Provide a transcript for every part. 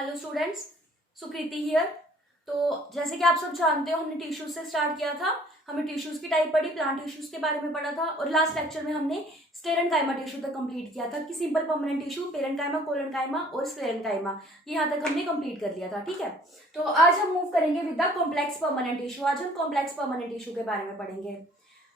Hello students, Sukriti here. तो जैसे कि आप सब जानते हो, हमने टिश्यूज से स्टार्ट किया था। हमने टिश्यूज की टाइप पढ़ी, प्लांट टिश्यूज के बारे में पढ़ा था और लास्ट लेक्चर में हमने स्टेरेनकाइमा टिश्यू तक कंप्लीट किया था कि simple permanent tissue, parenchyma, collenchyma और स्क्लेरेनकाइमा, यहाँ तक हमने कंप्लीट कर लिया था। ठीक है, तो आज हम मूव करेंगे with the complex permanent tissue. आज हम कॉम्प्लेक्स परमानेंट टिश्यू के बारे में पढ़ेंगे।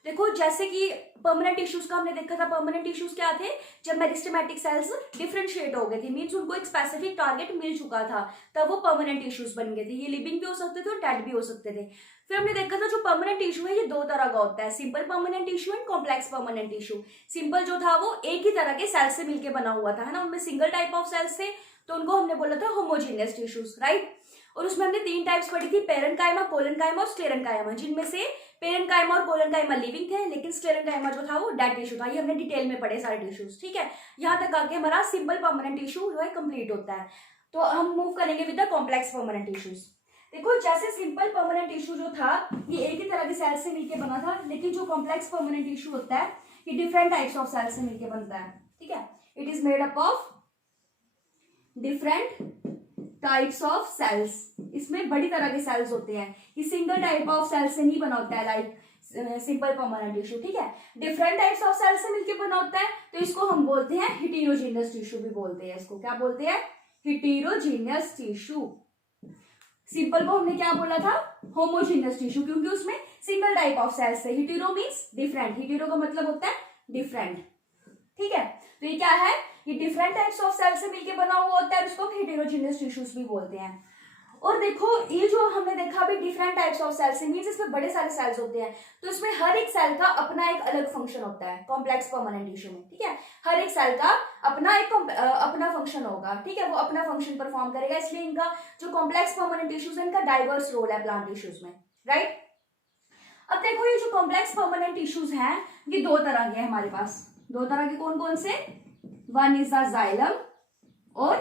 देखो, जैसे कि परमानेंट टिश्यूज का हमने देखा था, परमानेंट टिश्यूज क्या थे? जब मेरिस्टेमेटिक सेल्स डिफरेंशिएट हो गए थे, मींस उनको एक स्पेसिफिक टारगेट मिल चुका था, तब वो परमानेंट टिश्यूज बन गए थे। ये लिविंग भी हो सकते थे और डेड भी हो सकते थे। फिर हमने देखा था जो परमानेंट टिश्यू है ये दो तरह का होता है, simple permanent tissue and complex permanent tissue. Simple जो था वो एक ही तरह के सेल से मिलकर बना हुआ था, है ना, उनमें सिंगल टाइप ऑफ सेल्स थे, तो उनको हमने बोला था होमोजीनियस टिश्यूज, राइट। और उसमें हमने तीन टाइप्स पढ़ी थी, पेरेनकाइमा, कोलेनकाइमा और स्क्लेरेनकाइमा, जिनमें से पेरेनकाइमा और कोलेनकाइमा लिविंग थे, लेकिन स्क्लेरेनकाइमा जो था वो डेड टिश्यू था। ये हमने डिटेल में पढ़े सारे टिश्यूज। ठीक है, यहाँ तक आके हमारा सिंपल परमानेंट टिश्यू जो है कंप्लीट होता है। तो हम मूव करेंगे with the complex permanent tissues. देखो, जैसे सिंपल परमानेंट टिश्यू जो था ये एक ही तरह के सेल से मिलकर बना था, लेकिन जो कॉम्प्लेक्स परमानेंट टिश्यू होता है ये डिफरेंट टाइप्स ऑफ सेल से मिलकर बनता है। ठीक है, it is made up of different types of cells. इसमें बड़ी तरह के सेल्स होते हैं, ये सिंगल टाइप ऑफ सेल से नहीं बना होता है लाइक सिंपल परमानेंट टिश्यू। ठीक है, डिफरेंट टाइप्स ऑफ सेल से मिलकर बना होता है, तो इसको हम बोलते हैं हेटेरोजीनियस टिश्यू भी बोलते हैं। इसको क्या बोलते हैं? Heterogeneous tissue. सिंपल को हमने क्या बोला था? होमोजीनियस टिश्यू, क्योंकि उसमें सिंगल टाइप ऑफ सेल्स है। हेटेरो मींस डिफरेंट, हेटेरो का मतलब होता है डिफरेंट। ठीक है, तो ये क्या है? ये डिफरेंट टाइप्स ऑफ सेल से मिलकर बना हुआ होता है, इसको हेटेरोजीनियस टिश्यूज भी बोलते हैं। और देखो, ये जो हमने देखा अभी different types of cells means इसमें बड़े सारे सेल्स होते हैं, तो इसमें हर एक सेल का अपना एक अलग फंक्शन होता है कॉम्प्लेक्स परमानेंट टिश्यू में। ठीक है, हर एक सेल का अपना एक अपना फंक्शन होगा। ठीक है, वो अपना फंक्शन परफॉर्म करेगा, इसलिए इनका जो कॉम्प्लेक्स परमानेंट टिश्यूज है इनका डाइवर्स रोल है प्लांट टिश्यूज में, राइट। अब देखो, ये जो कॉम्प्लेक्स परमानेंट टिश्यूज हैं ये दो तरह के हैं हमारे पास। दो तरह के कौन कौन से? वन इज द जाइलम और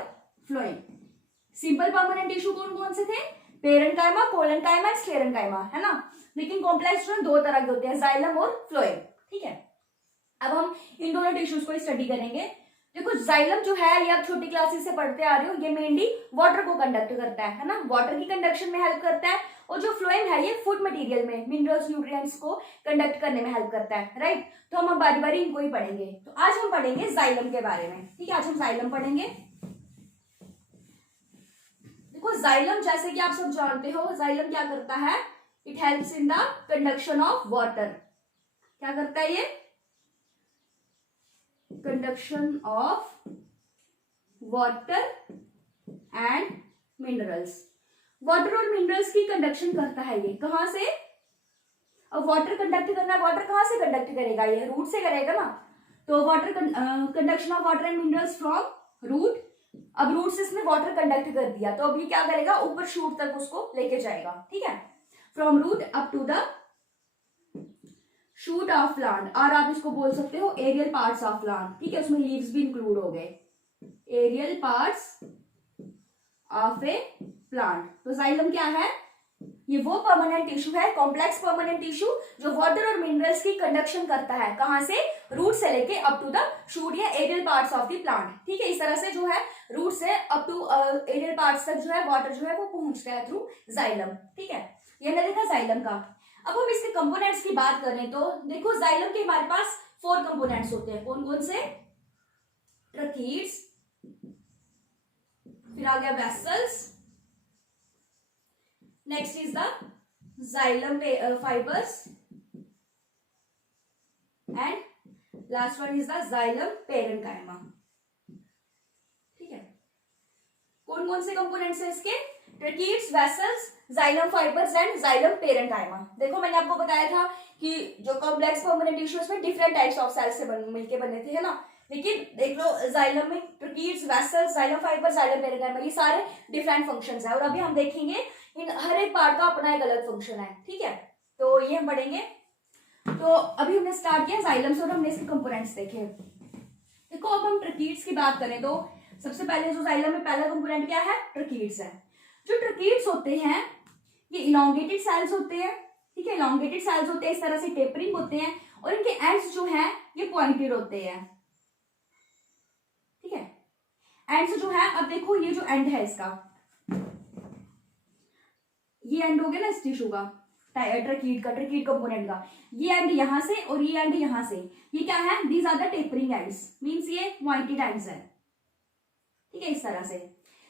फ्लोएम। सिंपल परमानेंट टिश्यू कौन कौन से थे? पेरेनकाइमा, कोलेनकाइमा, स्क्लेरेनकाइमा, है ना। लेकिन कॉम्प्लेक्स जो दो तरह के होते हैं, जाइलम और फ्लोएम। ठीक है, अब हम इन दोनों टिश्यूज को स्टडी करेंगे। देखो, जाइलम जो है ये आप छोटी क्लासेस से पढ़ते आ रहे हो, ये मेनली वाटर को कंडक्ट करता है ना, वाटर की कंडक्शन में हेल्प करता है। और जो फ्लोएम है ये फूड मटेरियल में मिनरल्स, न्यूट्रिएंट्स को कंडक्ट करने में हेल्प करता है, राइट। तो हम बारी बारी इनको ही पढ़ेंगे। तो आज हम पढ़ेंगे जाइलम के बारे में। ठीक है, आज हम जाइलम पढ़ेंगे। देखो, जाइलम जैसे कि आप सब जानते हो, जाइलम क्या करता है? It helps in the conduction of water. क्या करता है ये? Conduction of water and minerals. Water और मिनरल्स की कंडक्शन करता है ये। कहां से? अब वाटर कंडक्ट करना है, वाटर कहां से कंडक्ट करेगा? ये रूट से करेगा ना। तो water conduction of water and minerals from root. अब रूट से इसने वाटर कंडक्ट कर दिया, तो अभी क्या करेगा? ऊपर शूट तक उसको लेके जाएगा। ठीक है, from root up to the shoot of plant, और आप इसको बोल सकते हो एरियल पार्ट्स ऑफ प्लांट। ठीक है, उसमें लीव्स भी इंक्लूड हो गए, aerial parts of a plant. तो जाइलम क्या है? ये वो परमानेंट टिश्यू है, कॉम्प्लेक्स परमानेंट टिश्यू, जो वाटर और मिनरल्स की कंडक्शन करता है। कहां से? रूट से लेके अप टू द शूट या aerial parts of the plant. ठीक है, इस तरह से जो है रूट से अप टू एरियल पार्ट्स तक जो है वाटर जो है वो पहुंचता है थ्रू जाइलम। ठीक है, ये हमने देखा जाइलम का। अब हम इसके कंपोनेंट्स की बात करें तो देखो, जाइलम के हमारे पास 4 कंपोनेंट्स होते हैं। कौन कौन से? ट्रकीड्स, फिर आ गया vessels, next is the xylem fibres and last one is the xylem parenchyma. ठीक है, कौन कौन से कंपोनेंट्स है इसके? Tracheids, vessels, xylem fibres and xylem parenchyma. देखो, मैंने आपको बताया था कि जो कॉम्प्लेक्स परमानेंट टिश्यू में डिफरेंट टाइप्स ऑफ सेल्स से मिलके बने थे, है ना। लेकिन देख लो, जाइलम में tracheids, vessels, xylem fibres, xylem parenchyma, ये सारे डिफरेंट फंक्शंस है। और अभी हम देखेंगे इन हर एक पार्ट का अपना एक अलग फंक्शन है। ठीक है, तो ये हम पढ़ेंगे। तो अभी हमने स्टार्ट किया जाइलम से और हमने इसके कंपोनेंट्स देखे। देखो, अब हम ट्रकीड्स की बात करें तो सबसे पहले जो जाइलम में पहला कंपोनेंट क्या है? ट्रकीड्स है। जो ट्रकीड्स होते हैं ये इलॉन्गेटेड सेल्स होते हैं। ठीक है, इलॉन्गेटेड सेल्स होते हैं, इस तरह से टेपरिंग होते हैं, और इनके एंड्स जो हैं ये पॉइंटेड होते हैं। ठीक है, एंड्स जो है, अब देखो ये जो एंड है इसका, ये एंड हो गया ना इस टिश्यू का, ट्रकीड का, ट्रकीड कंपोनेंट का, ये एंड यहाँ से और ये एंड यहाँ से, ये क्या है, these are the tapering ends, means ये पॉइंटेड एंड्स है, ठीक है, इस तरह से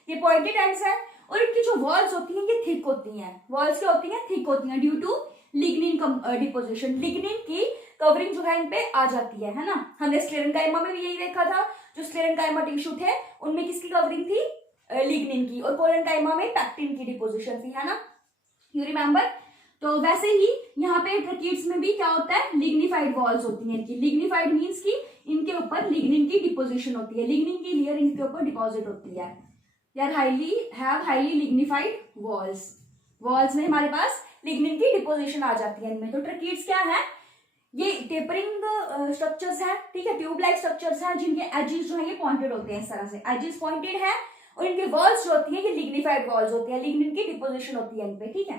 ये पॉइंटेड एंड्स है। और इनकी जो वॉल्स होती हैं ये थिक होती हैं, वॉल्स क्या होती हैं, थिक होती हैं, due to lignin deposition, lignin की कवरिंग जो है इन पे आ जाती है ना। हमने स्क्लेरेंकाइमा में भी यही देखा था, जो स्क्लेरेंकाइमा टिश्यू थे उनमें किसकी कवरिंग थी, लिग्निन की, और कोलेनकाइमा में पैक्टिन की डिपोजिशन थी, है ना, यू रिमेम्बर। तो वैसे ही यहाँ पे ट्रकीड्स में भी क्या होता है, लिग्निफाइड वॉल्स होती हैं इनकी, लिग्निफाइड मीन्स की इनके ऊपर लिग्निन की डिपोजिशन होती है, लिग्निन की लेयर इनके ऊपर डिपॉजिट होती है, they are highly lignified walls, walls में हमारे पास लिग्निन की डिपोजिशन आ जाती है इनमें। तो ट्रकीड्स क्या है, ये टेपरिंग स्ट्रक्चर्स है, ठीक है, ट्यूब लाइक स्ट्रक्चर्स हैं जिनके एजेस जो है ये पॉइंटेड होते हैं, इस तरह से एजेस पॉइंटेड है, और इनके वॉल्स जो होती है ये लिग्निफाइड वॉल्स होती है, लिग्निन की डिपोजिशन होती है इनपे, ठीक है।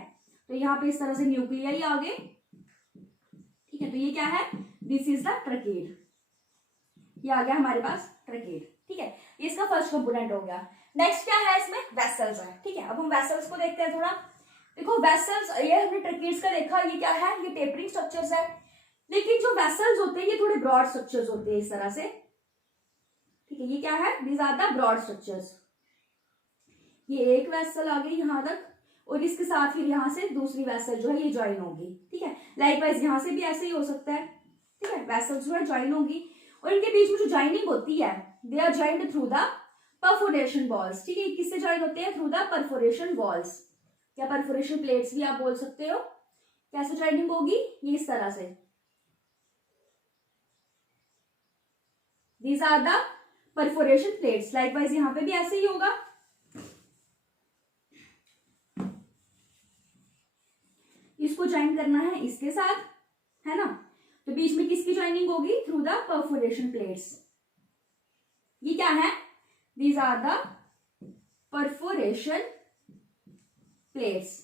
तो यहाँ पे इस तरह से न्यूक्लियाई आ गए, ठीक है, तो ये क्या है, दिस इज द ट्रकीड, ये आ गया हमारे पास ट्रकीड, ठीक है, ये इसका फर्स्ट कंपोनेंट हो गया। नेक्स्ट क्या है, इसमें वेसल्स है, ठीक है। अब हम वेसल्स को देखते हैं थोड़ा। देखो वेसल्स, ये हमने ट्रकीड्स का देखा, ये क्या है, ये टेपरिंग स्ट्रक्चर्स है, लेकिन जो वेसल्स होते हैं ये थोड़े ब्रॉड स्ट्रक्चर्स होते हैं, इस तरह से, ठीक है, ये क्या है, these are the broad structures, ये एक वेसल आ गई यहां तक, और इसके साथ फिर यहाँ से दूसरी वेसल जो है ये ज्वाइन होगी, ठीक है, लाइकवाइज यहाँ से भी ऐसे ही हो सकता है, ठीक है, वेसल्स जो है ज्वाइन होगी, और इनके बीच में जो ज्वाइनिंग होती है, they are joined through the perforation walls, ठीक है, किससे ज्वाइन होते हैं, थ्रू द परफोरेशन वॉल्स, या परफोरेशन प्लेट्स भी आप बोल सकते हो। कैसे ज्वाइनिंग होगी, ये इस तरह से, these are the perforation plates, likewise यहाँ पे भी ऐसे ही होगा, इसको ज्वाइन करना है इसके साथ, है ना, तो बीच में किसकी ज्वाइनिंग होगी, थ्रू द परफोरेशन प्लेट्स, ये क्या है, these are the perforation plates,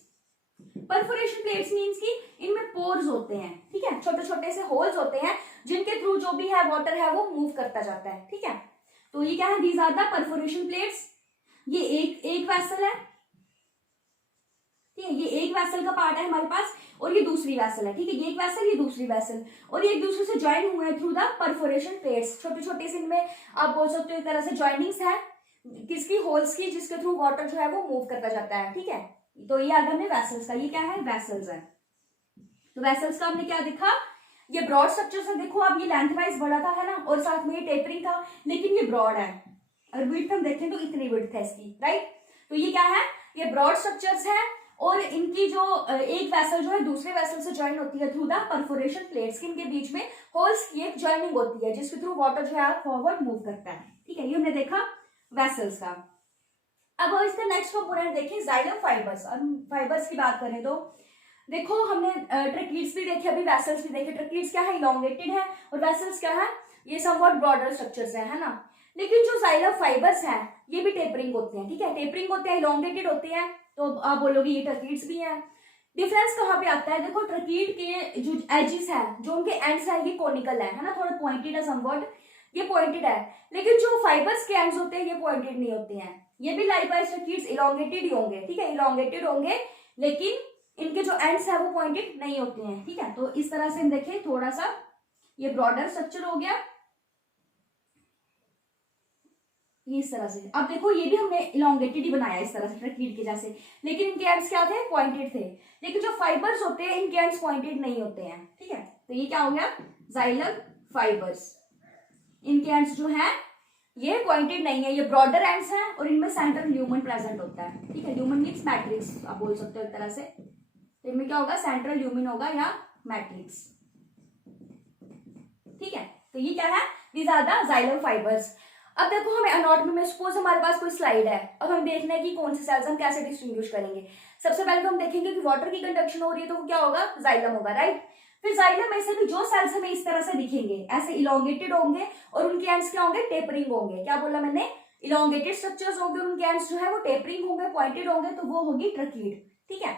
perforation plates means की इनमें पोर्स होते हैं, ठीक है, छोटे छोटे से होल्स होते हैं जिनके थ्रू जो भी है वाटर है वो मूव करता जाता है, ठीक है। तो ये क्या है, these are the perforation plates, ये एक वेसल है, ठीक है, ये एक वेसल का पार्ट है हमारे पास, और ये दूसरी वेसल है, ठीक है, ये एक वेसल, ये दूसरी वेसल, और ये एक दूसरे से ज्वाइन हुए हैं थ्रू द परफोरेशन प्लेट्स, छोटे छोटे से इनमें आप बोल सकते हो एक तरह से ज्वाइनिंग्स है, किसकी, होल्स की, जिसके थ्रू वाटर जो है वो मूव करता जाता है, ठीक है। तो ये आ गया हमने वेसल्स का, ये क्या है, वेसल्स है। तो वेसल्स का हमने क्या देखा, ये ब्रॉड स्ट्रक्चर से, देखो अब ये लेंथ वाइज बड़ा था, है ना, और साथ में ये टेपरिंग था, लेकिन ये ब्रॉड है, अगर विड्थ हम देखें तो इतनी विड्थ है इसकी, राइट। तो ये क्या है, ये ब्रॉड स्ट्रक्चर्स है, और इनकी जो एक वेसल जो है दूसरे वेसल से ज्वाइन होती है थ्रू द परफोरेशन प्लेट्स, इनके बीच में होल्स की एक ज्वाइनिंग होती है जिसके थ्रू वाटर जो है फॉरवर्ड मूव करता है, ठीक है, ये हमने देखा वेसल्स का। अब इसका नेक्स्ट कंपोनेंट देखें, जाइलम फाइबर्स। अब फाइबर्स की बात करें तो देखो हमने ट्रकीड्स भी देखे, अभी वेसल्स भी देखे। ट्रकीड्स क्या है, इलोंगेटेड है, और वेसल्स क्या है, ये समवॉट ब्रॉडर स्ट्रक्चर्स है ना। लेकिन जो जाइलम फाइबर्स हैं ये भी टेपरिंग होते हैं, ठीक है, टेपरिंग होते हैं, इलोंगेटेड होते हैं, तो आप बोलोगे ये ट्रकीड्स भी हैं। डिफरेंस कहाँ पे आता है, देखो ट्रकीड के जो एजेस है, जो उनके एंड्स है, ये कोनिकल है ना, थोड़ा पॉइंटेड है समवॉट, ये पॉइंटेड है, लेकिन जो फाइबर्स के एंड्स होते हैं ये पॉइंटेड नहीं होते हैं, ये भी लाइकवाइज ट्रकीड्स इलोंगेटेड ही होंगे, ठीक है, इलोंगेटेड होंगे, लेकिन इनके जो एंड्स है वो पॉइंटेड नहीं होते हैं, ठीक है। तो इस तरह से हम देखें, थोड़ा सा ये ब्रॉडर स्ट्रक्चर हो गया, ये इस तरह से। अब देखो ये भी हमने इलोंगेटेड ही बनाया इस तरह से ट्रकीड के जैसे, लेकिन इनके एंड्स क्या थे, पॉइंटेड थे, लेकिन जो फाइबर्स होते हैं इनके एंड्स पॉइंटेड नहीं होते हैं, ठीक है। तो ये क्या हो गया, जाइलम फाइबर्स, इनके एंड्स जो है ये पॉइंटेड नहीं है, ये ब्रॉडर एंड्स हैं, और इनमें सेंट्रल ल्यूमन प्रेजेंट होता है, ठीक है, ल्यूमन मीन्स मैट्रिक्स आप बोल सकते हो एक तरह से, तो इनमें क्या होगा, सेंट्रल ल्यूमन होगा या मैट्रिक्स, ठीक है। तो ये क्या है, these are the xylem fibres. अब देखो हमें एनाटॉमी में सपोज हमारे पास कोई स्लाइड है, अब हम देखना है कि कौन से सेल्स हम कैसे डिस्टिंग्विश करेंगे। सबसे पहले तो हम देखेंगे कि वाटर की कंडक्शन हो रही है, तो वो क्या होगा, जाइलम होगा, राइट। फिर जाइलम में से भी जो सेल्स हमें इस तरह से दिखेंगे, ऐसे इलोंगेटेड होंगे, और उनके एंड्स क्या होंगे, टेपरिंग होंगे। क्या बोला मैंने, इलोंगेटेड स्ट्रक्चर्स होंगे, उनके एंड्स जो है वो टेपरिंग होंगे, पॉइंटेड होंगे, तो वो होगी ट्रकीड, ठीक है।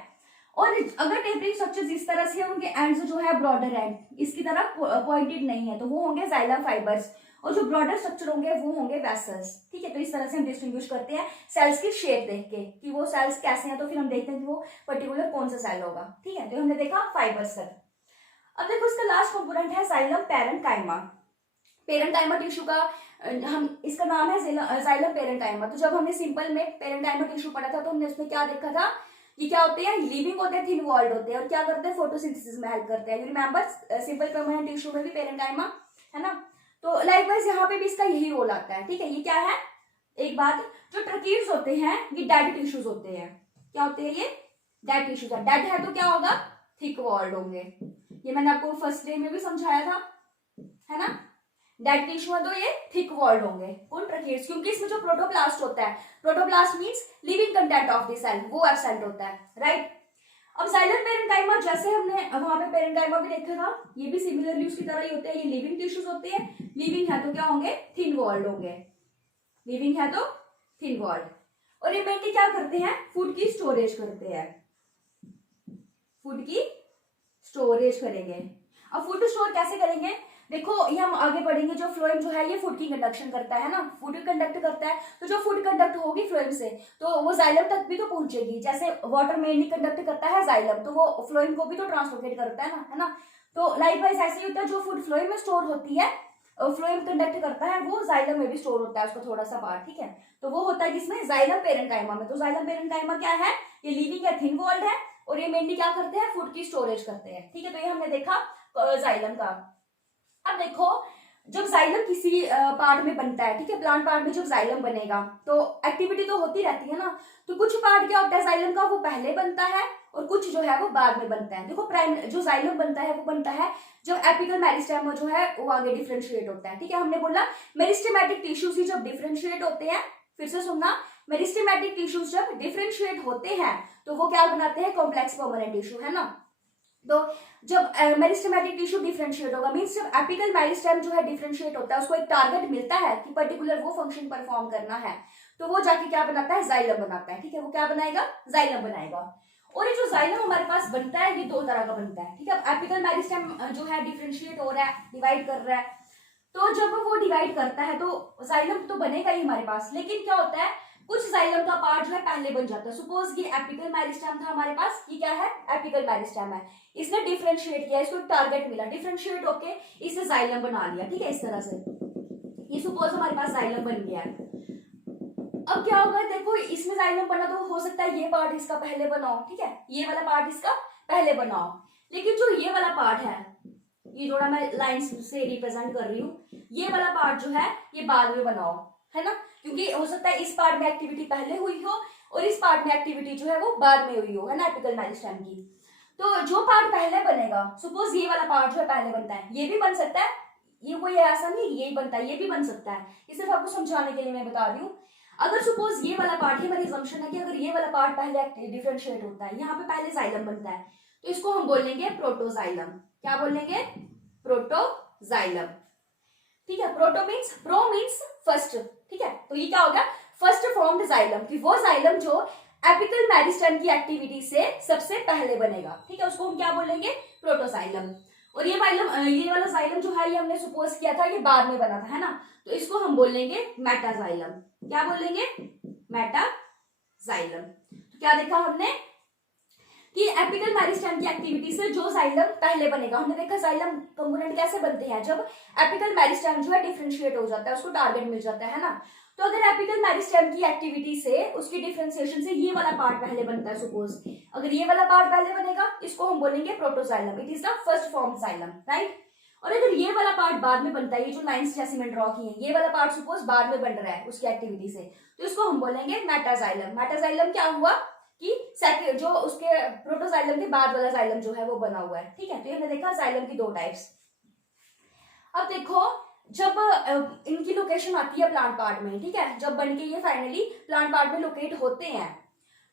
और अगर टेपरिंग स्ट्रक्चर्स इस तरह से उनके एंड्स जो है ब्रॉडर एंड इसकी तरह पॉइंटेड नहीं है, तो वो होंगे जाइलम फाइबर्स। और जो ब्रॉडर स्ट्रक्चर होंगे वो होंगे वेसल्स, ठीक है। तो इस तरह से हम डिस्टिंग्विश करते हैं सेल्स की शेप देख के कि वो सेल्स कैसे हैं, तो फिर हम देखते हैं कि वो पर्टिकुलर कौन सा सेल होगा, ठीक है। तो हमने देखा फाइबर्स तक। अब देखो इसका लास्ट कंपोनेंट है जाइलम पेरेंकाइमा। पेरेंकाइमा टिश्यू का हम इसका नाम है जाइलम पेरेंकाइमा। तो जब हमने सिंपल में पेरेंकाइमा टिश्यू पढ़ा था तो हमने उसमें क्या देखा था, ये क्या होते हैं, लिविंग होते हैं, थिन वॉल्ड होते हैं और क्या करते हैं, फोटोसिंथेसिस में हेल्प करते हैं। You remember simple permanent tissue में भी पेरेंकाइमा है ना। तो लाइकवाइज यहाँ पे भी इसका यही रोल आता है, ठीक है। ये क्या है, एक बात, जो ट्रकीड्स होते हैं ये डेड टिश्यूज होते हैं। क्या होते हैं ये, डेड टिश्यूज है। डेड है तो क्या होगा, थिक वॉल्ड होंगे। ये मैंने आपको फर्स्ट डे में भी समझाया था, है ना। डेड टिश्यू है तो ये थिक वॉल्ड होंगे, कौन, ट्रकीड्स, क्योंकि इसमें जो प्रोटोप्लास्ट होता है, protoplast means living content of the cell, वो एब्सेंट होता है, राइट। अब जाइलम पेरेंकाइमा जैसे हमने वहां पे पेरेंकाइमा भी देखा था, ये भी सिमिलरली उसकी तरह ही होते हैं। ये लिविंग टिश्यूज होते हैं, लिविंग है तो क्या होंगे, थिन वॉल्ड होंगे, लिविंग है तो थिन वॉल्ड। और ये मेनली क्या करते हैं, फूड की स्टोरेज करते हैं, फूड की स्टोरेज करेंगे। अब फूड स्टोर कैसे करेंगे, देखो ये हम आगे पढ़ेंगे। जो फ्लोएम जो है ये फूड की कंडक्शन करता है ना, फूड कंडक्ट करता है। तो जो फूड कंडक्ट होगी फ्लोएम से तो वो जाइलम तक भी तो पहुंचेगी। जैसे वाटर मेनली कंडक्ट करता है जाइलम, तो वो फ्लोएम को भी तो ट्रांसलोकेट करता है ना। तो लाइकवाइज ऐसे ही होता है, जो फूड फ्लोएम में स्टोर होती है, फ्लोएम कंडक्ट करता है, वो जाइलम में भी स्टोर होता है, उसका थोड़ा सा पार्ट, ठीक है। तो वो होता है किसमें, जाइलम पेरेंकाइमा में। तो जाइलम पेरेंकाइमा क्या है, ये लिविंग है, थिन वॉल्ड है और ये मेनली क्या करते हैं, फूड की स्टोरेज करते हैं, ठीक है। तो ये हमने देखा जाइलम का। अब देखो जब जाइलम किसी पार्ट में बनता है, ठीक है, प्लांट पार्ट में जब जाइलम बनेगा तो एक्टिविटी तो होती रहती है ना। तो कुछ पार्ट क्या होता है जाइलम का, वो पहले बनता है और कुछ जो है वो बाद में बनता है। देखो प्राइम जो जाइलम बनता है वो बनता है जब एपिकल मेरिस्टेम जो है वो आगे डिफरेंशिएट होता है, ठीक है। हमने बोला मेरिस्टेमेटिक टिश्यूज ही जब डिफरेंशिएट होते हैं, फिर से सुनना, मेरिस्टेमेटिक टिश्यूज जब डिफरेंशिएट होते हैं तो वो क्या बनाते हैं, कॉम्प्लेक्स परमानेंट टिश्यू, है ना। तो जब मेरिस्टेमेटिक टिश्यू डिफरेंशिएट होगा, मींस जब एपिकल मेरिस्टेम जो है डिफरेंशिएट होता है, उसको एक टारगेट मिलता है कि पर्टिकुलर वो फंक्शन परफॉर्म करना है, तो वो जाके क्या बनाता है, जाइलम बनाता है, ठीक है। वो क्या बनाएगा, जाइलम बनाएगा। और ये जो जाइलम हमारे पास बनता है ये दो तरह का बनता है, ठीक है। एपिकल मेरिस्टेम जो है डिफरेंशिएट हो रहा है, डिवाइड कर रहा है, तो जब वो डिवाइड करता है तो जाइलम तो बनेगा ही हमारे पास। लेकिन क्या होता है, कुछ जाइलम का पार्ट जो है पहले बन जाता है। सपोज ये एपिकल मेरिस्टेम था हमारे पास, ये क्या है, एपिकल मेरिस्टेम है, इसने डिफरेंशिएट किया, इसको टारगेट मिला, डिफरेंशिएट होके इससे जाइलम बना लिया, ठीक है। इस तरह से ये सपोज हमारे पास जाइलम बन गया है। अब क्या होगा, देखो इसमें जाइलम बना तो हो सकता है ये पार्ट इसका पहले बनाओ, ठीक है, ये वाला पार्ट इसका पहले बनाओ। लेकिन जो ये वाला पार्ट है, ये थोड़ा मैं लाइंस से रिप्रेजेंट कर रही हूँ, ये वाला पार्ट जो है ये बाद में बनाओ, है ना। क्योंकि हो सकता है इस पार्ट में एक्टिविटी पहले हुई हो और इस पार्ट में एक्टिविटी जो है वो बाद में हुई हो, है ना, एपिकल मेरिस्टेम की। तो जो पार्ट पहले बनेगा, सपोज ये वाला पार्ट जो है पहले बनता है, ये भी बन सकता है, ये कोई ऐसा नहीं यही बनता है, ये भी बन सकता है। ये सिर्फ आपको समझाने के लिए मैं बता रही हूँ। अगर सपोज ये वाला पार्ट, ये मेरी assumption है कि अगर ये वाला पार्ट पहले डिफरेंशिएट होता है, यहाँ पे पहले जाइलम बनता है, तो इसको हम बोलेंगे प्रोटोजाइलम। क्या बोलेंगे, प्रोटोजाइलम, ठीक है। Proto means, pro means first, ठीक है। तो ये क्या हो गया, फर्स्ट फॉर्म्ड जाइलम, कि वो जाइलम जो एपिकल मेरिस्टेम की एक्टिविटी से सबसे पहले बनेगा, ठीक है, उसको हम क्या बोलेंगे, प्रोटोजाइलम। और ये वाला जाइलम जो है ये हमने सपोज किया था ये बाद में बना था, है ना, तो इसको हम बोलेंगे मेटाजाइलम। क्या बोलेंगे, मेटाजाइलम। तो क्या देखा हमने कि एपिकल मेरिस्टेम की एक्टिविटी से जो जाइलम पहले बनेगा, हमने देखा जाइलम कंपोनेंट कैसे बनते हैं, जब एपिकल मेरिस्टेम जो है डिफरेंशिएट हो जाता है, उसको टारगेट मिल जाता है ना। तो अगर एपिकल मेरिस्टेम की एक्टिविटी से, उसकी डिफरेंशिएशन से ये वाला पार्ट पहले बनता है, सपोज अगर ये वाला पार्ट पहले बनेगा, इसको हम बोलेंगे protoxylem, it is the first form xylem, right. और अगर ये वाला पार्ट बाद में बनता है, ये जो लाइंस जैसी मैंने ड्रॉ की है, ये वाला पार्ट सपोज बाद में बन रहा है उसकी एक्टिविटी से, तो इसको हम बोलेंगे मेटाजाइलम। मेटाजाइलम क्या हुआ कि जो उसके प्रोटोजाइलम के बाद वाला जाइलम जो है वो बना हुआ है, ठीक है। तो हमने देखा जाइलम की दो टाइप्स। अब देखो जब इनकी लोकेशन आती है प्लांट पार्ट में, ठीक है, जब बन के ये फाइनली प्लांट पार्ट में लोकेट होते हैं,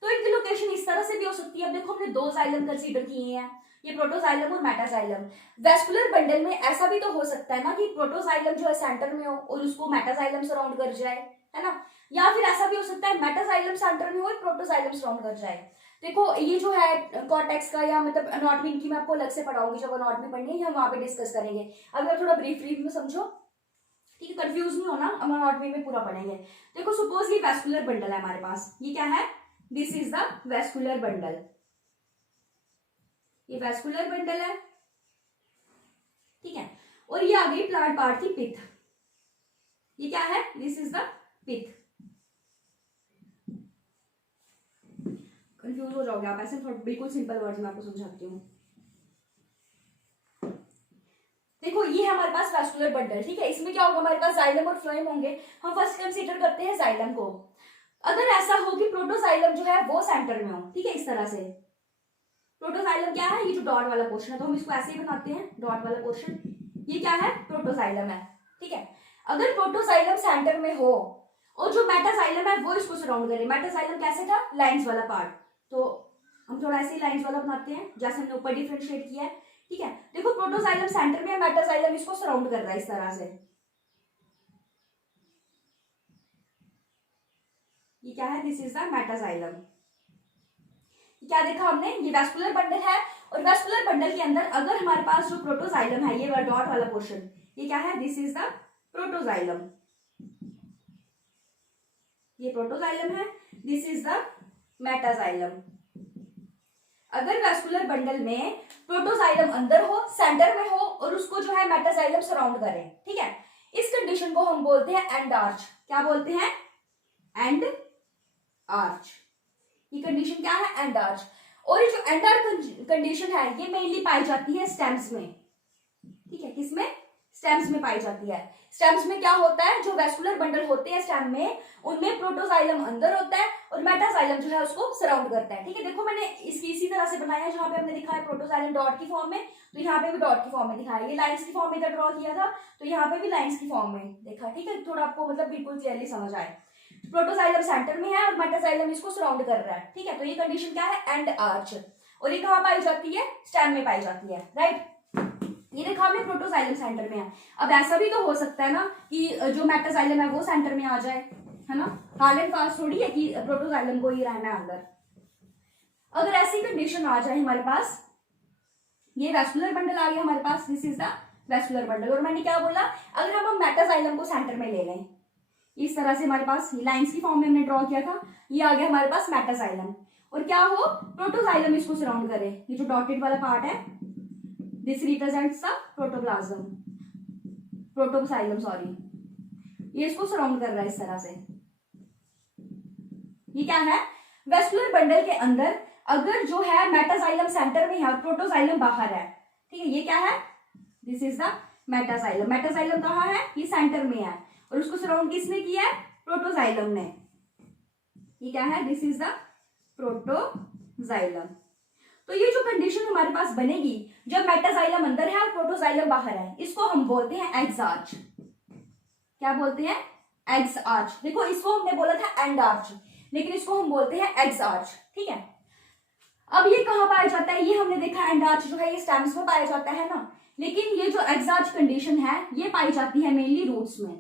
तो इनकी लोकेशन इस तरह से भी हो सकती है। अब देखो हमने दो जाइलम कंसीडर किए हैं, ये प्रोटोजाइलम और मेटाजाइलम। वेस्कुलर बंडल में ऐसा भी तो हो सकता है ना कि प्रोटोजाइलम जो है सेंटर में हो और उसको मेटाजाइलम सराउंड कर जाए, है ना, या फिर ऐसा भी हो सकता है मेटाजाइलम सेंटर में हो और प्रोटोजाइलम सराउंड कर जाए। देखो ये जो है कॉर्टेक्स का या मतलब अनाटॉमी इनकी मैं आपको अलग से पढ़ाऊंगी, जब अनाटॉमी पढ़नी है हम वहां पे डिस्कस करेंगे। अभी आप थोड़ा ब्रीफ में समझो ठीक है, कंफ्यूज नहीं होना, हम अनाटॉमी में पूरा पढ़ेंगे। देखो सपोज ये वैस्कुलर बंडल है हमारे पास, ये क्या है, this is the vascular bundle, ये वैस्कुलर बंडल है, ठीक है। और ये आ गई प्लांट पार्ट की पिथ, ये क्या है, this is the pith. Confuse हो जाओगे आप, ऐसे बिल्कुल सिंपल वर्ड्स में आपको समझाती हूँ। देखो ये है हमारे पास वैस्कुलर बंडल, ठीक है। इसमें क्या होगा, हमारे पास जाइलम और फ्लोएम होंगे। हम फर्स्ट कंसीडर करते हैं जाइलम को। अगर ऐसा हो कि प्रोटोजाइलम जो है वो सेंटर में हो, ठीक है, इस तरह से। प्रोटोजाइलम क्या है, ये जो डॉट वाला पोर्शन है, तो हम इसको ऐसे ही बनाते हैं, डॉट वाला पोर्शन, ये क्या है, प्रोटोजाइलम है, ठीक है। अगर प्रोटोजाइलम सेंटर में हो और जो मेटाजाइलम है वो इसको सराउंड करे, मेटाजाइलम कैसे था, लाइंस वाला पार्ट, तो हम थोड़ा ऐसे ही लाइंस वाला बनाते हैं जैसे हमने ऊपर डिफरेंशिएट किया है, ठीक है। देखो प्रोटोजाइलम सेंटर में है, मेटाजाइलम इसको सराउंड कर रहा है इस तरह से, ये क्या है, दिस इज द मेटाजाइलम। क्या देखा हमने, ये वैस्कुलर बंडल है, और वैस्कुलर बंडल के अंदर अगर हमारे पास जो प्रोटोजाइलम है, ये डॉट वाला पोर्शन, ये क्या है, दिस इज द प्रोटोजाइलम, ये प्रोटोजाइलम है, दिस इज द मेटाजाइलम। अगर वैस्कुलर बंडल में प्रोटोजाइलम अंदर हो, सेंटर में हो, और उसको जो है मेटाजाइलम सराउंड करे, ठीक है, इस कंडीशन को हम बोलते हैं एंड आर्च। क्या बोलते हैं, एंड आर्च। ये कंडीशन क्या है, एंड आर्च। और ये जो एंड आर्च कंडीशन है, ये मेनली पाई जाती है स्टेम्स में, ठीक है, किसमें, स्टेम्स में पाई जाती है। स्टेम्स में क्या होता है, जो वैस्कुलर बंडल होते हैं स्टेम में, उनमें प्रोटोजाइलम अंदर होता है और मेटाजाइलम जो है उसको सराउंड करता है, ठीक है। देखो मैंने इसकी इसी तरह से बनाया है, जहां पे हमने दिखा है प्रोटोजाइलम डॉट की फॉर्म में, तो यहाँ पे भी डॉट की फॉर्म में दिखाया, ये लाइंस की फॉर्म में इधर ड्रॉ किया था, तो यहाँ पे भी लाइंस की फॉर्म में देखा, ठीक है, थोड़ा आपको मतलब बिल्कुल क्लियरली समझ आए। प्रोटोजाइलम सेंटर में है और मेटाजाइलम इसको सराउंड कर रहा है, ठीक है, तो ये कंडीशन क्या है, एंड आर्च। और ये कहाँ पाई जाती है, स्टेम में पाई जाती है, राइट। ये देखा हमने प्रोटोजाइलम सेंटर में है। अब ऐसा भी तो हो सकता है ना कि जो मेटाजाइलम है वो सेंटर में आ जाए, है ना, हार्ड एंड फास्ट थोड़ी है कि प्रोटोजाइलम को ही रहना है अंदर। अगर ऐसी कंडीशन आ जाए हमारे पास, ये वैस्कुलर बंडल आ गया हमारे पास, this is the vascular bundle, और मैंने क्या बोला, अगर हम मेटाजाइलम को सेंटर में ले लें, इस तरह से हमारे पास लाइंस की फॉर्म में हमने ड्रॉ किया था, ये आ गया हमारे पास मेटाजाइलम, और क्या हो, प्रोटोजाइलम इसको सराउंड करे, ये जो डॉटेड वाला पार्ट है, this represents the protoplasm, protoxylem sorry, ये इसको सराउंड कर रहा है इस तरह से। ये क्या है, वैस्कुलर बंडल के अंदर अगर जो है मेटाजाइलम सेंटर में है और प्रोटोजाइलम बाहर है, ठीक है, ये क्या है, this is the metaxylem. Metaxylem कहाँ है, ये सेंटर में है, और उसको सराउंड किसने किया है, प्रोटोजाइलम ने। ये क्या है, दिस इज द प्रोटोजाइलम। तो ये जो कंडीशन हमारे पास बनेगी जब मेटाजाइलम अंदर है और प्रोटोजाइलम बाहर है, इसको हम बोलते हैं एग्ज आर्च। क्या बोलते हैं, एग्ज आर्च। देखो इसको हमने बोला था एंड आर्च, लेकिन इसको हम बोलते हैं एग्ज आर्च, ठीक है। अब ये कहाँ पाया जाता है, ये हमने देखा एंड आर्च जो है ये स्टेम्स में पाया जाता है ना, लेकिन ये जो एग्ज आर्च कंडीशन है ये पाई जाती है मेनली रूट्स में,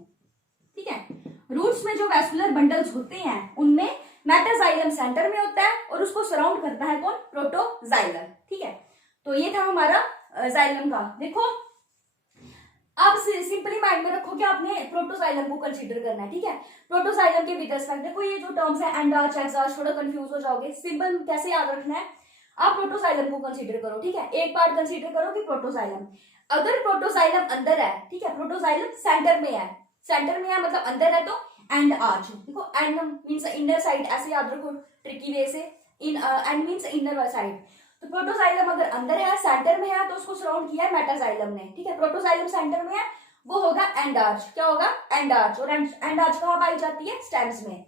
ठीक है। रूट्स में जो वैस्कुलर बंडल्स होते हैं उनमें मेटाजाइलम सेंटर में होता है और उसको सराउंड करता है कौन, प्रोटोजाइलम, ठीक है। तो ये था हमारा जाइलम का। देखो आप सिंपली माइंड में रखो कि आपने प्रोटोजाइलम को कंसीडर करना है, ठीक है। प्रोटोजाइलम के विद रिस्पेक्ट, देखो ये जो टर्म्स है एंड आर्च, एग्ज आर्च, थोड़ा कंफ्यूज हो जाओगे। सिंपल कैसे याद रखना है, आप प्रोटोजाइलम को कंसीडर करो, ठीक है। एक पार्ट कंसीडर करो कि प्रोटोजाइलम, अगर प्रोटोजाइलम अंदर है, ठीक है, प्रोटोजाइलम सेंटर में है, सेंटर में है मतलब अंदर है, तो एंड आर्च। देखो एंड मींस इनर साइड, ऐसे याद रखो ट्रिकी वे से, एंड मींस इनर साइड। तो प्रोटोजाइलम अगर अंदर है, सेंटर में है, तो उसको सराउंड किया है मेटाजाइलम ने, ठीक है। प्रोटोजाइलम सेंटर में है, वो होगा एंड आर्च। क्या होगा, एंड आर्च। और एंड आर्च कहाँ पाई जाती है, स्टेम्स में।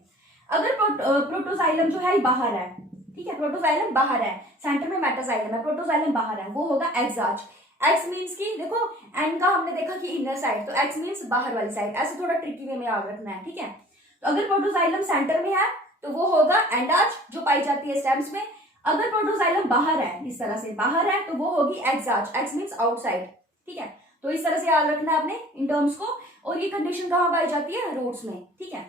अगर प्रोटोजाइलम जो है बाहर है, ठीक है, प्रोटोजाइलम बाहर है, सेंटर में मेटाजाइलम है, प्रोटोजाइलम बाहर है, वो होगा एग्ज आर्च। एक्स मीन्स की देखो एंड का हमने देखा कि इनर साइड, तो एक्स मीन्स बाहर वाली साइड, ऐसे थोड़ा ट्रिकी वे में याद रखना है, ठीक है। तो अगर प्रोटोजाइलम सेंटर में है तो वो होगा एंड आर्च जो पाई जाती है स्टेम्स में। अगर प्रोटोजाइलम बाहर है, इस तरह से बाहर है, तो वो होगी eggs arch, x means outside, ठीक है। तो इस तरह से याद रखना है आपने इन टर्म्स को। और ये कंडीशन कहाँ पाई जाती है, रूट्स में, ठीक है।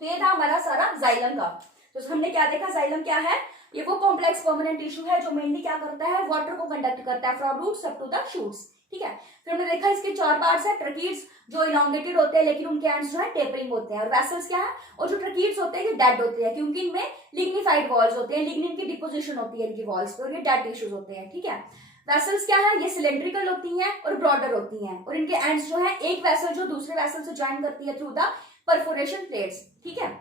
तो ये था हमारा सारा जाइलम का। तो हमने क्या देखा, जाइलम क्या है, ये वो कॉम्प्लेक्स परमानेंट टिश्यू है जो मेनली क्या करता है, वाटर को कंडक्ट करता है from roots up to the shoots, ठीक है। फिर हमने देखा इसके 4 पार्ट्स है, ट्रकीड्स जो इलॉन्गेटेड होते हैं लेकिन उनके एंड्स जो है टेपरिंग होते हैं, और वेसल्स क्या है, और जो ट्रकीड्स होते हैं ये डेड होते हैं क्योंकि इनमें लिग्निफाइड वॉल्स होते हैं, लिग्निन की डिपोजिशन होती है इनकी वॉल्स पे और ये डेड टिश्यूज होते हैं, ठीक है। वेसल्स क्या है, ये सिलेंड्रिकल होती हैं और ब्रॉडर होती हैं, और इनके एंड्स जो है एक वेसल जो दूसरे वेसल से ज्वाइन करती है थ्रू द परफोरेशन प्लेट्स, ठीक है।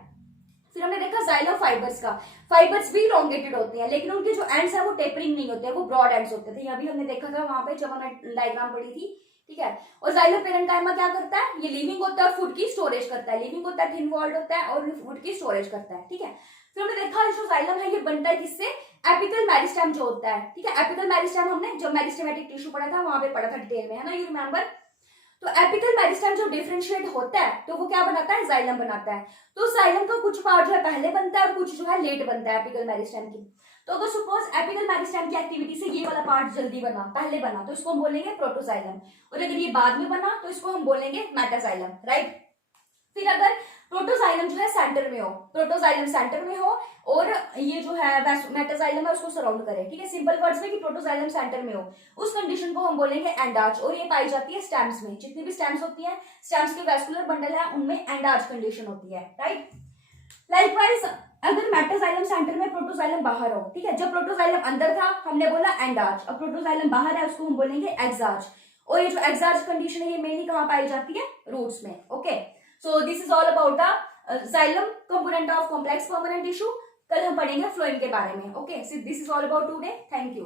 फिर हमने देखा जाइलम फाइबर्स का, फाइबर्स भी इलॉन्गेटेड होते हैं लेकिन उनके जो एंड्स है वो टेपरिंग नहीं होते हैं, वो ब्रॉड एंड्स होते थे, अभी हमने देखा था वहां पे जब हमने डायग्राम पढ़ी थी, ठीक है। और जाइलम पेरेन्काइमा क्या करता है, ये लिविंग होता है और फूड की स्टोरेज करता है, लिविंग होता है, थिन वॉल्ड होता है और फूड की स्टोरेज करता है, ठीक है। फिर हमने देखा जो जाइलम है ये बनता है किससे, एपिकल मेरिस्टेम जो होता है, ठीक है। एपिकल मेरिस्टेम हमने जब मेरिस्टेमेटिक टिश्यू पढ़ा था वहां पे पढ़ा था डिटेल में, है ना, यू रिमेंबर। तो एपिकल मेरिस्टेम जो डिफरेंशिएट होता है तो वो क्या बनाता है, जाइलम बनाता है। तो जाइलम का कुछ पार्ट जो है पहले बनता है और कुछ जो है लेट बनता है एपिकल मेरिस्टेम की। तो अगर सपोज एपिकल मेरिस्टेम की एक्टिविटी से ये वाला पार्ट जल्दी बना, पहले बना, तो इसको हम बोलेंगे प्रोटोजाइलम, और अगर ये बाद में बना तो इसको हम बोलेंगे मेटाजाइलम, राइट। फिर अगर प्रोटोजाइलम जो है सेंटर में हो, प्रोटोजाइलम सेंटर में हो और ये जो है मेटाजाइलम है उसको सराउंड करे, ठीक है, सिंपल वर्ड्स में कि प्रोटोजाइलम सेंटर में हो, उस कंडीशन को हम बोलेंगे एंडार्च, और ये पाई जाती है स्टेम्स में, जितनी भी स्टेम्स होती है, स्टेम्स के वेस्कुलर बंडल है उनमें एंडार्च कंडीशन होती है, राइट। लाइकवाइज अगर मेटाजाइलम सेंटर में प्रोटोजाइलम बाहर हो, ठीक है, जब प्रोटोजाइलम अंदर था हमने बोला एंडार्च, अब प्रोटोजाइलम बाहर है उसको हम बोलेंगे एक्सार्च, और ये जो एक्सार्च कंडीशन है ये मेनली कहां पाई जाती है, रूट्स में, okay. So this is all about the xylem component of complex permanent tissue. कल हम पढ़ेंगे फ्लोएम के बारे में, okay. So this is all about today. Thank you.